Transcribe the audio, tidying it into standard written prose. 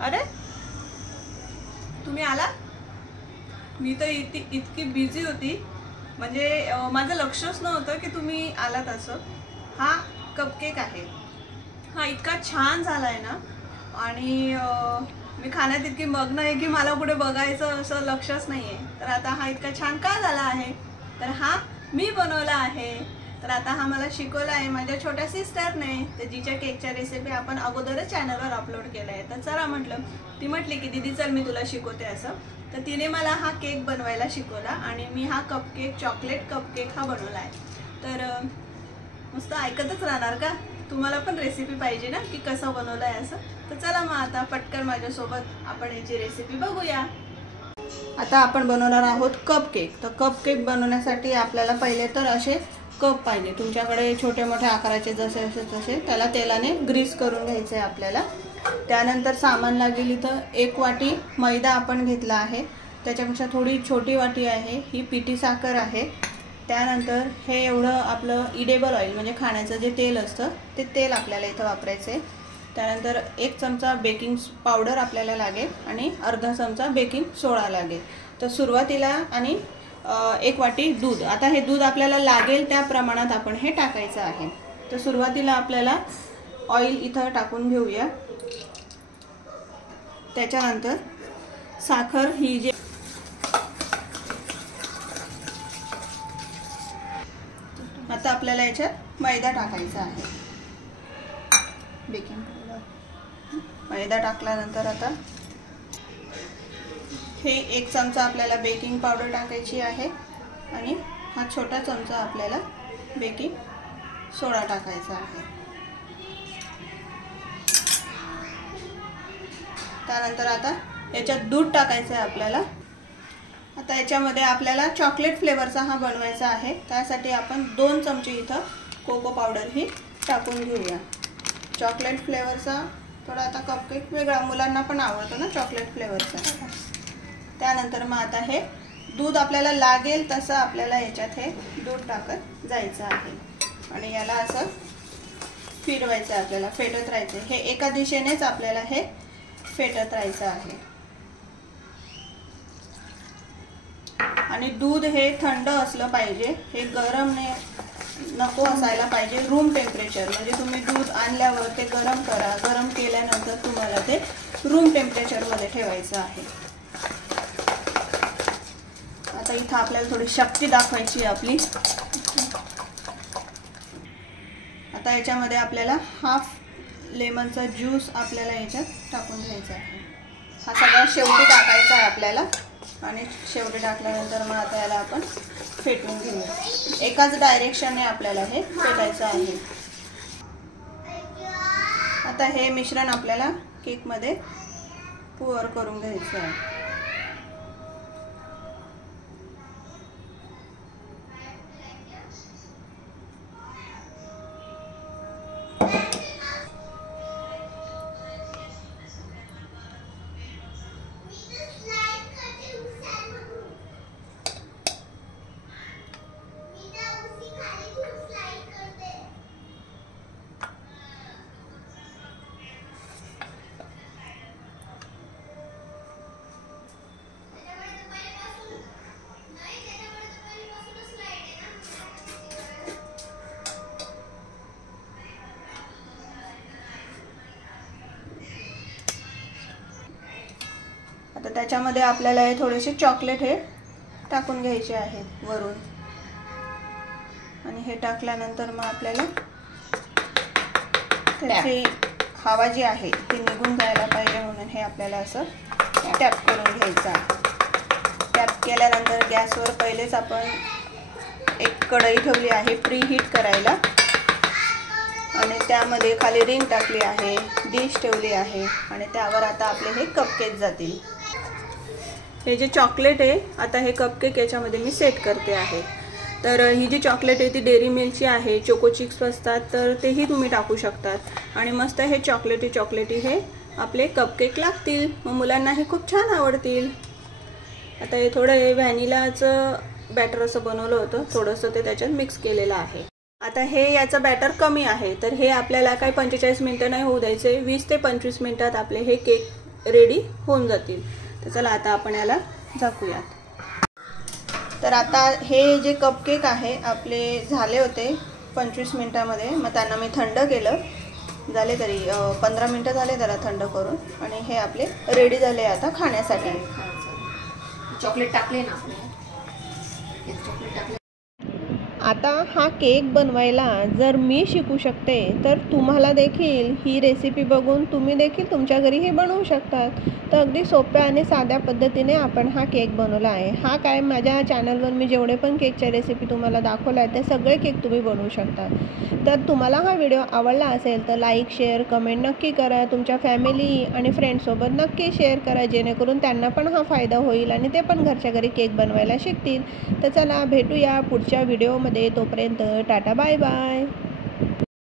अरे तुम्ही आला? मी तर इतकी बिझी होती, म्हणजे माझं लक्षच नव्हतं की तुम्ही आलात असं. हा कपकेक आहे. हा इतका छान झालाय ना, आणि मी खाण्यात इतकी मग्न आहे की मला कुठे बघायचं असं लक्षच नाही आहे. तर आता हा इतका छान का झाला आहे, तर हा मी बनवला आहे. तर आता हा मला शिकवला आहे माझ्या छोट्या सिस्टरने. तर जिच्या केकच्या रेसिपी आपण अगोदरच चॅनलवर अपलोड केल्या आहे. तर चला म्हटलं, ती म्हटली की दीदी चल मी तुला शिकवते असं. तर तिने मला हा केक बनवायला शिकवला आणि मी हा कपकेक, चॉकलेट कपकेक हा बनवला आहे. तर मस्त ऐकतच राहणार का? तुम्हाला पण रेसिपी पाहिजे ना की कसं बनवलं आहे असं. तर चला मग आता पटकन माझ्यासोबत आपण याची रेसिपी बघूया. आता आपण बनवणार आहोत कपकेक. तर कपकेक बनवण्यासाठी आपल्याला पहिले तर असे कप पाहिजे. तुमच्याकडे छोटे मोठे आकाराचे जसे असे तसे त्याला तेलाने ग्रीस करून घ्यायचे आहे आपल्याला. त्यानंतर सामान लागेल इथं 1 वाटी मैदा आपण घेतला आहे. त्याच्यापेक्षा थोडी छोटी वाटी आहे ही पिठी साखर आहे. त्यानंतर हे एवढं आपलं इडेबल ऑइल म्हणजे खाण्याचं जे तेल असतं ते तेल आपल्याला इथं वापरायचं आहे. त्यानंतर 1 चमचा बेकिंग पावडर आपल्याला लागेल आणि अर्धा चमचा बेकिंग सोडा लागेल. तर सुरुवातीला आणि 1 वाटी दूध. आता हे दूध आपल्याला लागेल त्या प्रमाणात आपण हे टाकायचं आहे. तर सुरुवातीला आपल्याला ऑइल इथं टाकून घेऊया. त्याच्यानंतर साखर ही जी आता आपल्याला याच्यात मैदा टाकायचा आहे. बेकिंग पावडर मैदा टाकल्यानंतर आता हे 1 चमचा आपल्याला बेकिंग पावडर टाकायची आहे आणि हा छोटा चमचा आपल्याला बेकिंग सोडा टाकायचा आहे. त्यानंतर आता याच्यात दूध टाकायचं आहे आपल्याला. आता याच्यामध्ये आपल्याला चॉकलेट फ्लेवरचा हा बनवायचा आहे. त्यासाठी आपण 2 चमचे इथं कोको पावडर ही टाकून घेऊया. चॉकलेट फ्लेवरचा थोडा आता कपकेक वेगळा मुलांना पण आवडतो ना चॉकलेट फ्लेवरचा. त्यानंतर मग आता हे दूध आपल्याला लागेल तसं आपल्याला याच्यात हे दूध टाकत जायचं आहे आणि याला असं फिरवायचं आहे आपल्याला, फेटत राहायचं. हे एका दिशेनेच आपल्याला हे फेटत राहायचं आहे. आणि दूध हे थंड असलं पाहिजे, हे गरम नको असायला पाहिजे. रूम टेम्परेचर म्हणजे तुम्ही दूध आणल्यावर ते गरम करा. गरम केल्यानंतर तुम्हाला ते रूम टेम्परेचरमध्ये ठेवायचं आहे. आता इथं आपल्याला थोडी शक्ती दाखवायची आपली. आता याच्यामध्ये आपल्याला हाफ लेमनचा ज्यूस आपल्याला याच्यात टाकून घ्यायचा आहे. हा सगळा शेवटी टाकायचा आहे आपल्याला आणि शेवटी टाकल्यानंतर मग आता याला आपण फेटून घेऊया. एकाच डायरेक्शनने आपल्याला हे फेटायचं आहे. आता हे मिश्रण आपल्याला केकमध्ये पोअर करून घ्यायचं आहे. आता त्याच्यामध्ये आपल्याला हे थोडेसे चॉकलेट हे टाकून घ्यायचे आहेत वरून आणि हे टाकल्यानंतर मग आपल्याला त्याची हवा जी आहे ती निघून जायला पाहिजे म्हणून हे आपल्याला असं टॅप करून घ्यायचं आहे. टॅप केल्यानंतर गॅसवर पहिलेच आपण एक कढई ठेवली आहे प्री हीट करायला आणि त्यामध्ये खाली रिंग टाकली आहे, डिश ठेवली आहे आणि त्यावर आता आपले हे कपकेक जातील. हे जे चॉकलेट आहे आता हे कपकेक याच्यामध्ये मी सेट करते आहे. तर ही जी चॉकलेट आहे ती डेअरी मिल्कची आहे. चोको चिक्स असतात तर तेही तुम्ही टाकू शकतात आणि मस्त हे चॉकलेटी हे आपले कपकेक लागतील. मग मुलांना हे खूप छान आवडतील. आता हे थोडं हे व्हॅनिलाचं बॅटर असं बनवलं होतं, थोडंसं ते त्याच्यात मिक्स केलेलं आहे. आता हे याचं बॅटर कमी आहे तर हे आपल्याला काही 45 मिनिटं नाही होऊ द्यायचे. 20 ते 25 मिनिटात आपले हे केक रेडी होऊन जातील. तर चला आता आपण याला झाकूयात. तर आता हे जे कपकेक आहे आपले झाले होते 25 मिनटामध्ये. मग त्यांना मी थंड केलं, झाले तरी 15 मिनटं झाले त्याला थंड करून, आणि हे आपले रेडी झाले आता खाण्यासाठी. चॉकलेट टाकले ना आपण, चॉकलेट टाकले. आता हा केक बनवायला जर मी शिकू शकते तर तुम्हाला देखील ही रेसिपी बघून तुम्ही देखील तुमच्या घरी हे बनवू शकतात. तर अगदी सोप्या आणि साध्या पद्धतीने आपण हा केक बनवला आहे. हा काय माझ्या चॅनलवर मी जेवढे पण केकच्या रेसिपी तुम्हाला दाखवल्या आहेत ते सगळे केक तुम्ही बनवू शकता. तर तुम्हाला हा व्हिडिओ आवडला असेल तर लाईक, शेअर, कमेंट नक्की करा. तुमच्या फॅमिली आणि फ्रेंड्ससोबत नक्की शेअर करा, जेणेकरून त्यांना पण हा फायदा होईल आणि ते पण घरच्या घरी केक बनवायला शिकतील. तर चला भेटूया पुढच्या व्हिडिओमध्ये. तोपर्यंत टाटा बाय बाय.